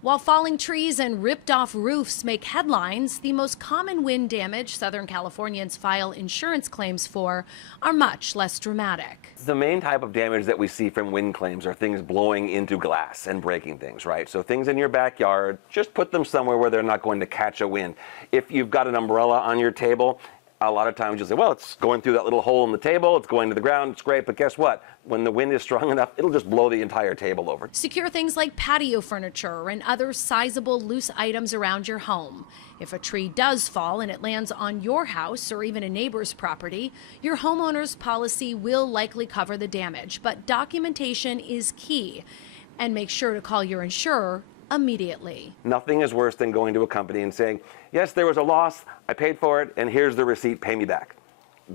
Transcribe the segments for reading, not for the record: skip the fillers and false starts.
While falling trees and ripped off roofs make headlines, the most common wind damage Southern Californians file insurance claims for are much less dramatic. The main type of damage that we see from wind claims are things blowing into glass and breaking things, right? So things in your backyard, just put them somewhere where they're not going to catch a wind. If you've got an umbrella on your table, a lot of times you'll say, well, it's going through that little hole in the table, it's going to the ground, it's great, but guess what? When the wind is strong enough, it'll just blow the entire table over. Secure things like patio furniture and other sizable loose items around your home. If a tree does fall and it lands on your house or even a neighbor's property, your homeowner's policy will likely cover the damage, but documentation is key. And make sure to call your insurer immediately. Nothing is worse than going to a company and saying, yes, there was a loss, I paid for it, and here's the receipt, pay me back.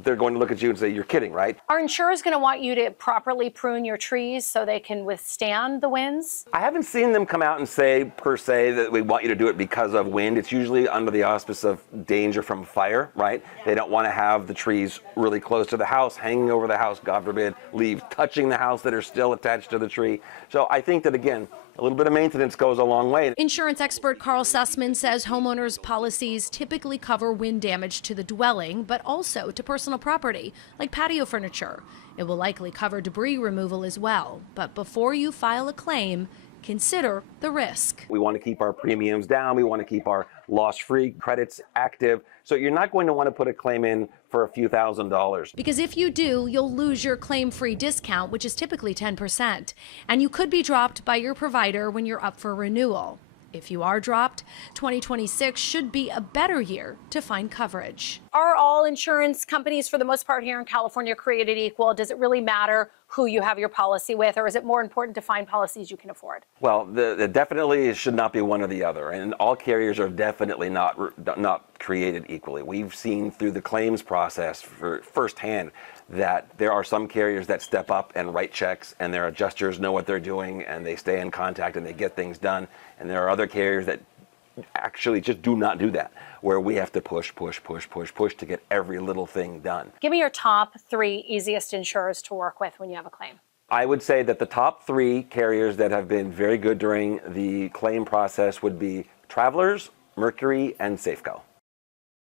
They're going to look at you and say, you're kidding, right? Are insurers going to want you to properly prune your trees so they can withstand the winds? I haven't seen them come out and say, per se, that we want you to do it because of wind. It's usually under the auspice of danger from fire, right? Yeah. They don't want to have the trees really close to the house, hanging over the house, God forbid, leaves touching the house that are still attached to the tree. So I think that, again, a little bit of maintenance goes a long way. Insurance expert Carl Sussman says homeowners' policies typically cover wind damage to the dwelling, but also to personal property, like patio furniture. It will likely cover debris removal as well. But before you file a claim, consider the risk. We want to keep our premiums down. We want to keep our loss-free credits active. So you're not going to want to put a claim in for a few $1,000s. Because if you do, you'll lose your claim-free discount, which is typically 10%. And you could be dropped by your provider when you're up for renewal. If you are dropped, 2026 should be a better year to find coverage. Are all insurance companies, for the most part here in California, created equal? Does it really matter who you have your policy with, or is it more important to find policies you can afford? Well, definitely should not be one or the other, and all carriers are definitely not created equally. We've seen through the claims process firsthand that there are some carriers that step up and write checks, and their adjusters know what they're doing, and they stay in contact and they get things done. And there are other carriers that actually just do not do that, where we have to push to get every little thing done. Give me your top 3 easiest insurers to work with when you have a claim. I would say that the top 3 carriers that have been very good during the claim process would be Travelers, Mercury, and Safeco.